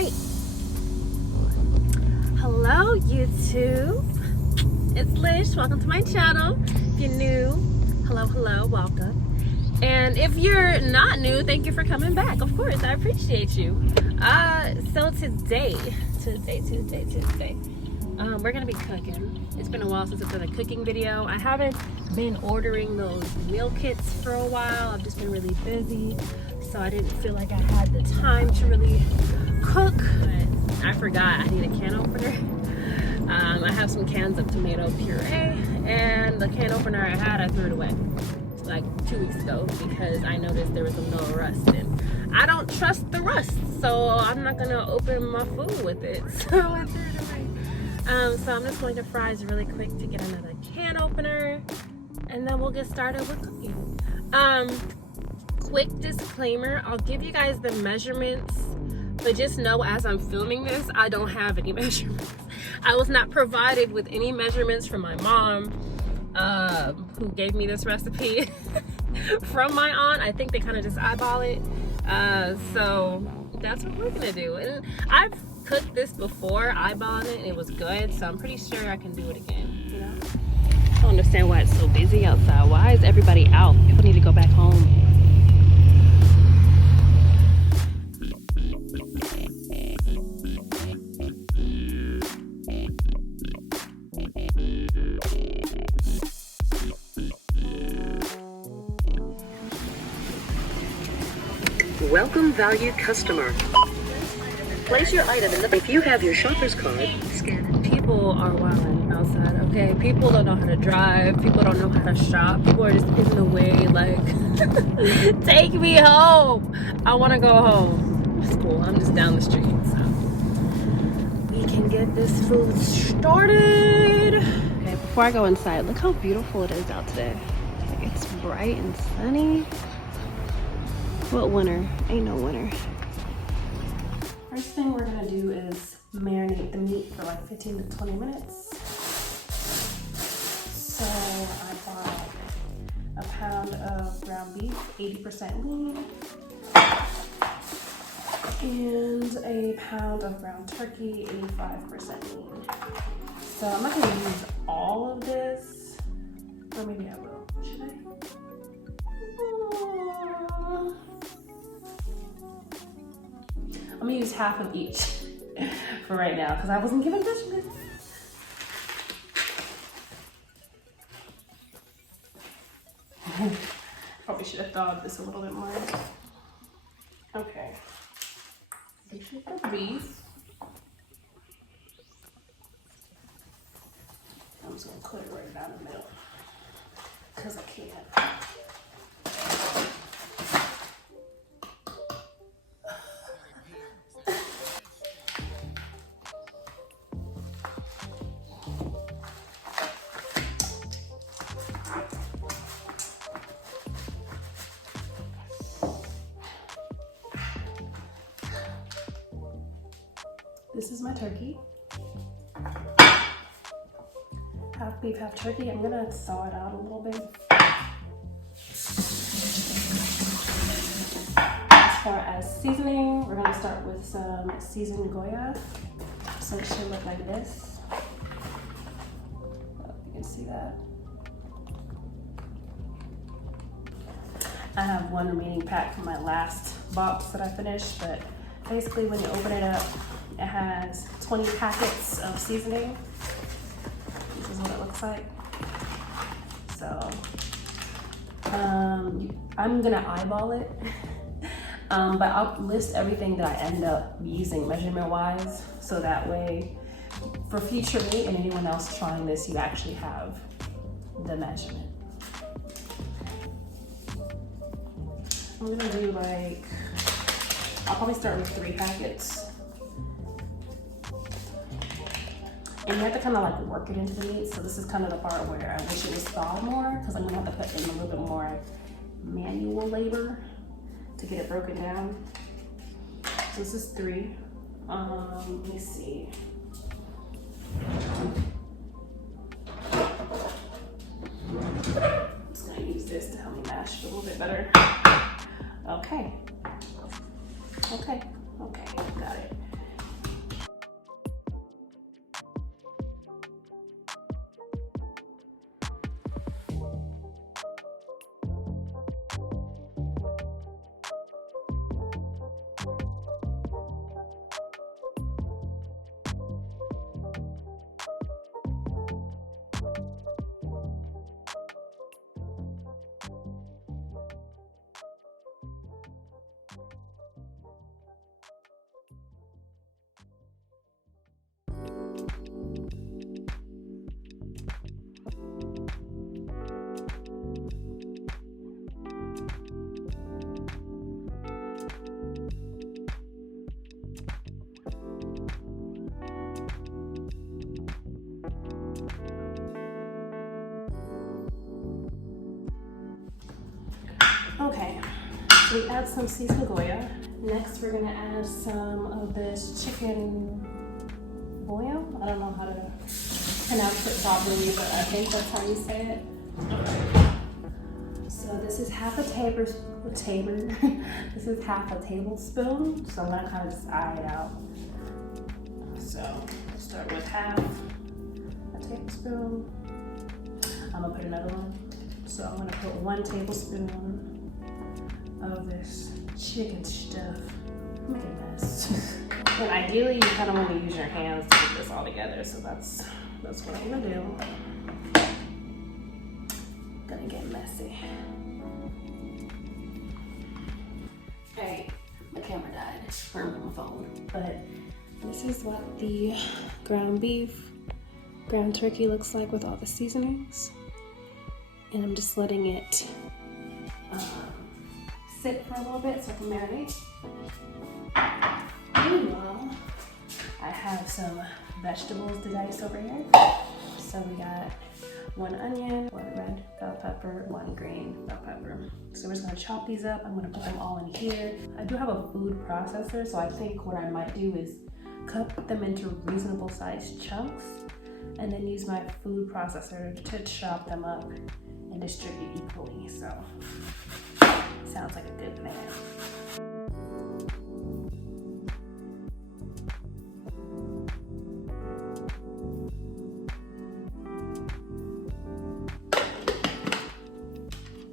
right. Hello, YouTube. It's Lish. Welcome to my channel. If you're new, hello, welcome. And if you're not new, thank you for coming back. Of course, I appreciate you. So today, we're gonna be cooking. It's been a while since I've done a cooking video. I haven't been ordering those meal kits for a while. I've just been really busy, so I didn't feel like I had the time to really cook. But I forgot I need a can opener. I have some cans of tomato puree, and the can opener I had, I threw it away like 2 weeks ago because I noticed there was a little rust, and I don't trust the rust, so I'm not gonna open my food with it. So I threw it away. So I'm just going to fries really quick to get another can opener, and then we'll get started with cooking. Quick disclaimer, I'll give you guys the measurements, but just know as I'm filming this, I don't have any measurements. I was not provided with any measurements from my mom, who gave me this recipe from my aunt. I think they kind of just eyeball it. So that's what we're gonna do. And I've cooked this before, eyeballing it, and it was good, so I'm pretty sure I can do it again, you know? I don't understand why it's so busy outside. Why is everybody out? People need to go back home. Welcome, valued customer. Place your item in the... If you have your shopper's card, scan it. People are wilding outside, okay? People don't know how to drive. People don't know how to shop. People are just in the way, like, take me home. I want to go home. It's cool. I'm just down the street, so we can get this food started. Okay, before I go inside, look how beautiful it is out today. Like, it's bright and sunny. What winter? Ain't no winter. First thing we're gonna do is marinate the meat for like 15 to 20 minutes. So I bought a pound of ground beef, 80% lean, and a pound of ground turkey, 85% lean. So I'm not gonna use all of this, or maybe I will. Should I? I'm gonna use half of each for right now because I wasn't given measurements. Probably should have thawed this a little bit more. Okay. This is the beef. I'm just gonna cut it right down the middle because I can't. This is my turkey. Half beef, half turkey. I'm gonna thaw it out a little bit. As far as seasoning, we're gonna start with some Sazón Goya. So it should look like this. You can see that. I have one remaining pack from my last box that I finished, but basically when you open it up, it has 20 packets of seasoning. This is what it looks like. So, I'm gonna eyeball it, but I'll list everything that I end up using measurement-wise, so that way, for future me and anyone else trying this, you actually have the measurement. I'm gonna do like, I'll probably start with 3 packets. And you have to kind of like work it into the meat. So this is kind of the part where I wish it was thawed more, because I'm gonna have to put in a little bit more manual labor to get it broken down. So this is 3. Let me see. I'm just gonna use this to help me mash it a little bit better. Okay, got it. Okay, so we add some Sazón Goya. Next, we're gonna add some of this chicken bouillon. I don't know how to pronounce it properly, but I think that's how you say it. So this is half a this is half a tablespoon. So I'm gonna kind of just eye it out. So we'll start with half a tablespoon. I'm gonna put another one. So I'm gonna put 1 tablespoon of this chicken stuff. Make a mess. And ideally, you kind of want to use your hands to get this all together. So that's what I'm gonna do. Gonna get messy. Hey, my camera died. Or my phone. But this is what the ground beef, ground turkey looks like with all the seasonings. And I'm just letting it sit for a little bit so I can marinate. Meanwhile, I have some vegetables to dice over here. So we got 1 onion, 1 red bell pepper, 1 green bell pepper. So we're just gonna chop these up. I'm gonna put them all in here. I do have a food processor, so I think what I might do is cut them into reasonable sized chunks and then use my food processor to chop them up and distribute equally. So sounds like a good plan.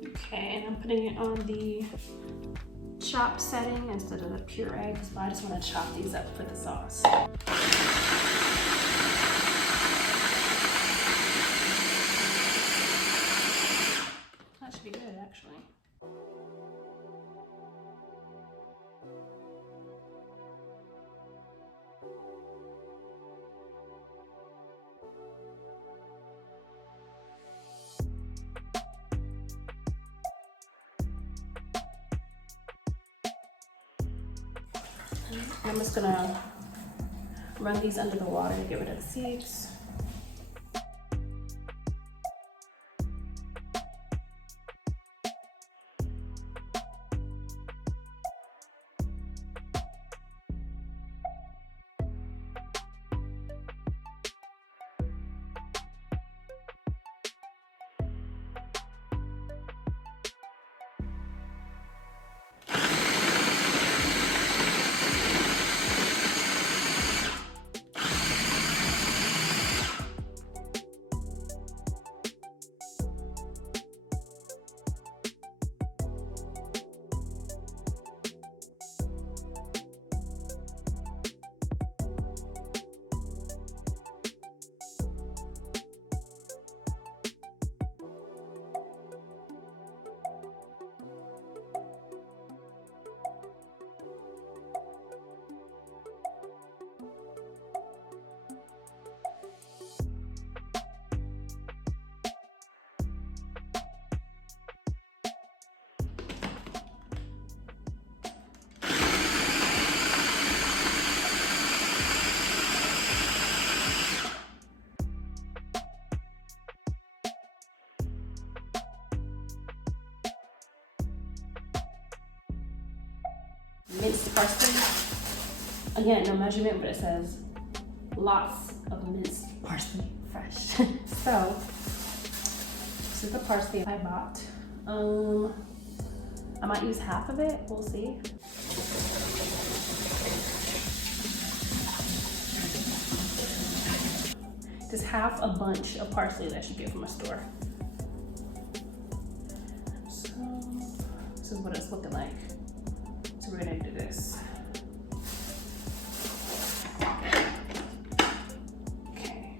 Okay, and I'm putting it on the chop setting instead of the puree because I just want to chop these up for the sauce. That should be good, actually. I'm just gonna run these under the water to get rid of the seeds. Minced parsley. Again, no measurement, but it says lots of minced parsley, fresh. So, this is the parsley I bought. I might use half of it, we'll see. Just half a bunch of parsley that you get from a store. So, this is what it's looking like. So we're gonna do this. Okay.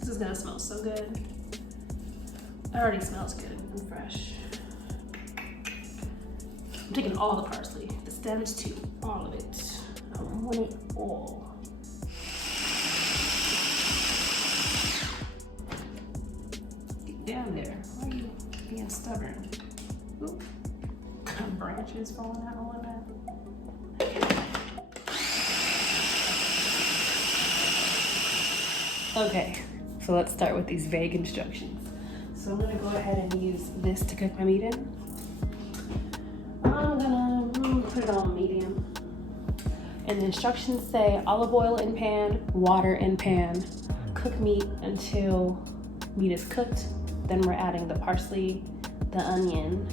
This is gonna smell so good. It already smells good and fresh. I'm taking all the parsley, the stems too, all of it. I want it all. Get down there. Why are you being stubborn? Oop. Branches falling out and whatnot. Okay, so let's start with these vague instructions. So I'm gonna go ahead and use this to cook my meat in. I'm gonna put it on medium. And the instructions say olive oil in pan, water in pan. Cook meat until meat is cooked. Then we're adding the parsley, the onion,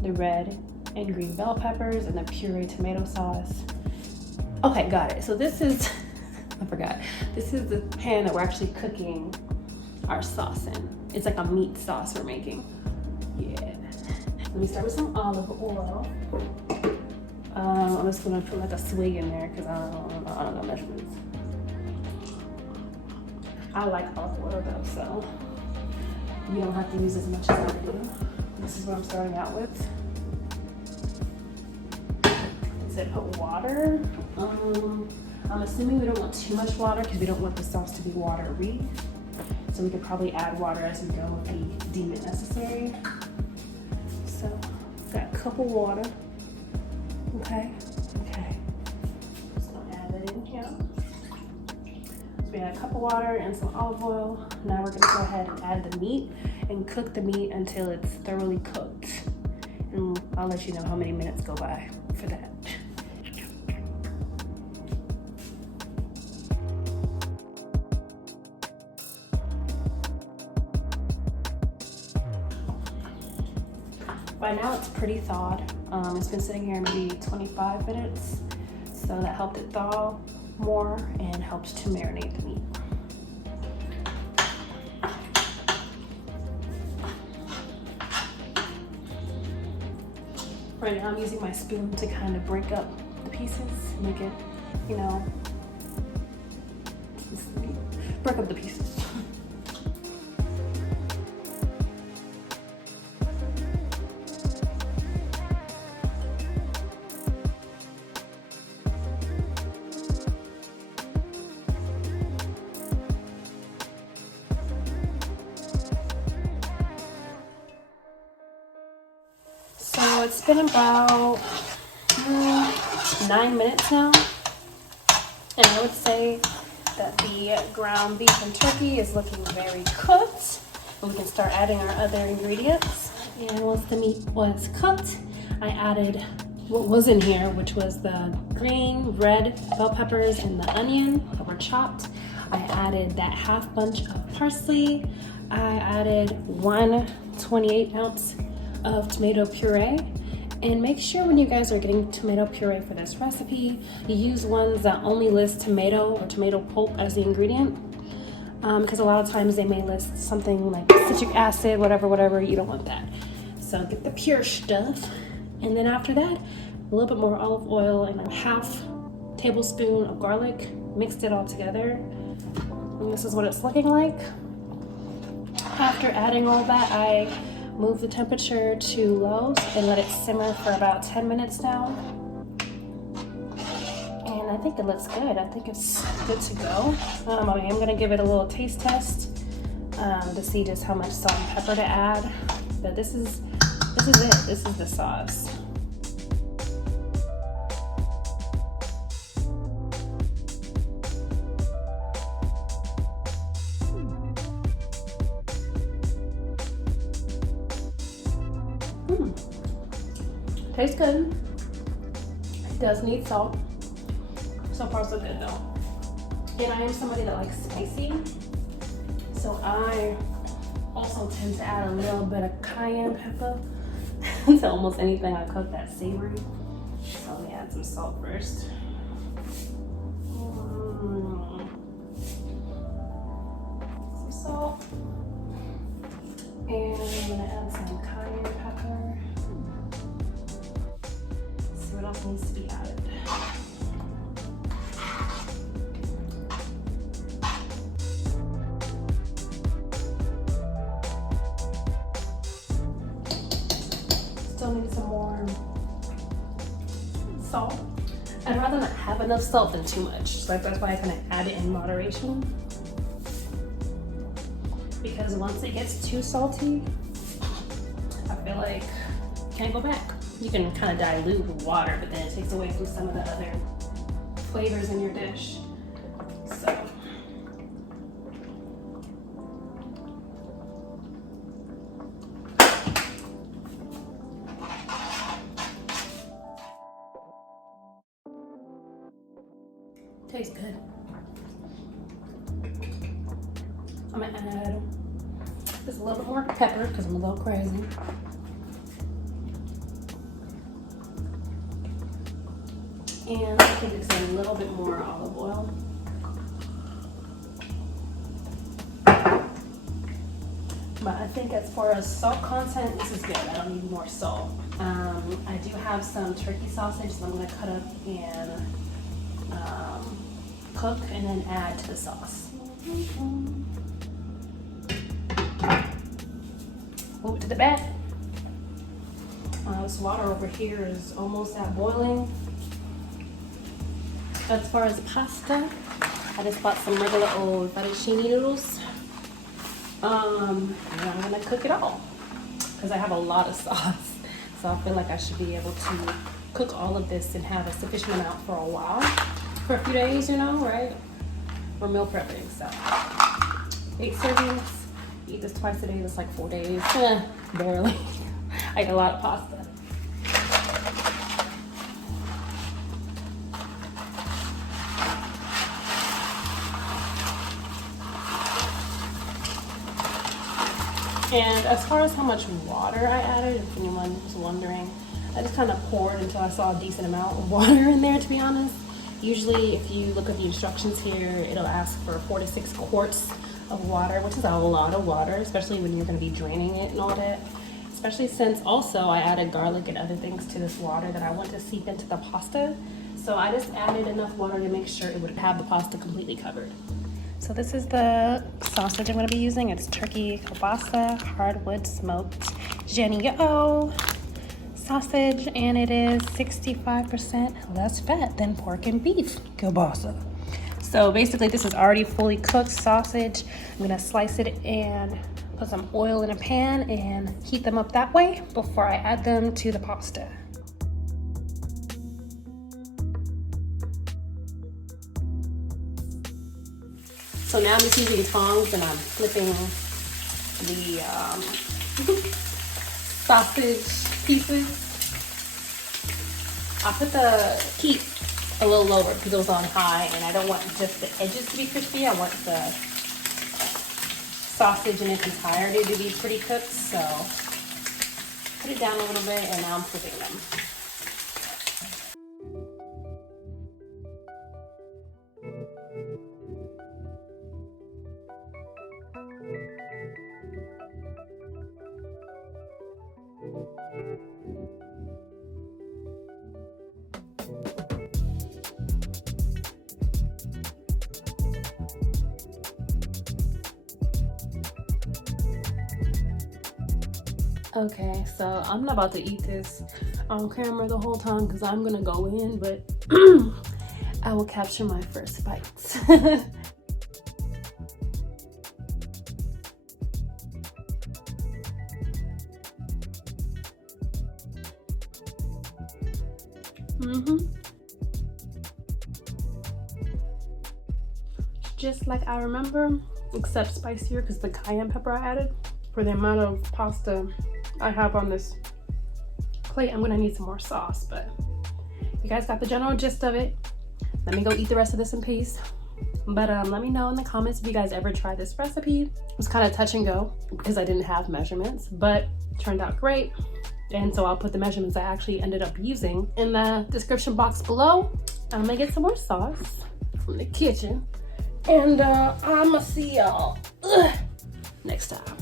the red and green bell peppers, and the puree tomato sauce. Okay, got it. So this is, I forgot. This is the pan that we're actually cooking our sauce in. It's like a meat sauce we're making. Yeah. Let me start with some olive oil. I'm just gonna put like a swig in there because I don't know measurements. I like olive oil though, so you don't have to use as much as I do. This is what I'm starting out with. It said put water. I'm assuming we don't want too much water because we don't want the sauce to be watery. So we could probably add water as we go if we deem it necessary. So got a cup of water. Okay. Just gonna add it in here. So we got a cup of water and some olive oil. Now we're gonna go ahead and add the meat and cook the meat until it's thoroughly cooked. And I'll let you know how many minutes go by for that. By now it's pretty thawed. It's been sitting here maybe 25 minutes. So that helped it thaw more and helps to marinate the meat. Right now I'm using my spoon to kind of break up the pieces, make it, you know, break up the pieces. So it's been about 9 minutes now, and I would say that the ground beef and turkey is looking very cooked, and we can start adding our other ingredients. And once the meat was cooked, I added what was in here, which was the green, red bell peppers and the onion that were chopped. I added that half bunch of parsley. I added 1 28-ounce of tomato puree. And make sure when you guys are getting tomato puree for this recipe, you use ones that only list tomato or tomato pulp as the ingredient. Because a lot of times they may list something like citric acid, whatever, you don't want that. So get the pure stuff. And then after that, a little bit more olive oil and a half tablespoon of garlic, mixed it all together. And this is what it's looking like. After adding all that, I move the temperature to low and let it simmer for about 10 minutes now. And I think it looks good. I think it's good to go. I am gonna give it a little taste test to see just how much salt and pepper to add. But this is it. This is the sauce. Tastes good. It does need salt. So far so good though. And I am somebody that likes spicy. So I also tend to add a little bit of cayenne pepper to almost anything I cook that's savory. So let me add some salt first. Some salt. And I'm gonna add some cayenne pepper. See what else needs to be added. Still need some more salt. I'd rather not have enough salt than too much. Like that's why I kind of add it in moderation. Because once it gets too salty, I feel like you can't go back. You can kind of dilute with water, but then it takes away from some of the other flavors in your dish. So Tastes good. I'm gonna add just a little bit more pepper because I'm a little crazy. And I think it's a little bit more olive oil. But I think as far as salt content, this is good. I don't need more salt. I do have some turkey sausage that I'm gonna cut up and cook and then add to the sauce. Move it to the back. This water over here is almost at boiling. As far as pasta, I just bought some regular old fettuccine noodles. And I'm gonna cook it all because I have a lot of sauce. So I feel like I should be able to cook all of this and have a sufficient amount for a while. For a few days, you know, right? We're meal prepping, so 8 servings. Eat this twice a day, that's like 4 days. Barely. I eat a lot of pasta. And as far as how much water I added, if anyone was wondering, I just kind of poured until I saw a decent amount of water in there, to be honest. Usually, if you look at the instructions here, it'll ask for 4 to 6 quarts of water, which is a lot of water, especially when you're going to be draining it and all that. Especially since also I added garlic and other things to this water that I want to seep into the pasta. So I just added enough water to make sure it would have the pasta completely covered. So this is the sausage I'm going to be using. It's turkey kielbasa, hardwood smoked Jennie-O sausage, and it is 65% less fat than pork and beef kielbasa. So basically this is already fully cooked sausage. I'm going to slice it and put some oil in a pan and heat them up that way before I add them to the pasta. So now I'm just using tongs and I'm flipping the sausage pieces. I put the heat a little lower because it was on high and I don't want just the edges to be crispy. I want the sausage in its entirety to be pretty cooked. So put it down a little bit and now I'm flipping them. Okay, so I'm not about to eat this on camera the whole time because I'm gonna go in, but I will capture my first bites. Just like I remember, except spicier because the cayenne pepper I added. For the amount of pasta I have on this plate, I'm gonna need some more sauce, but you guys got the general gist of it. Let me go eat the rest of this in peace. But let me know in the comments if you guys ever tried this recipe. It was kind of touch and go because I didn't have measurements, but it turned out great. And so I'll put the measurements I actually ended up using in the description box below. I'm gonna get some more sauce from the kitchen. And I'ma see y'all next time.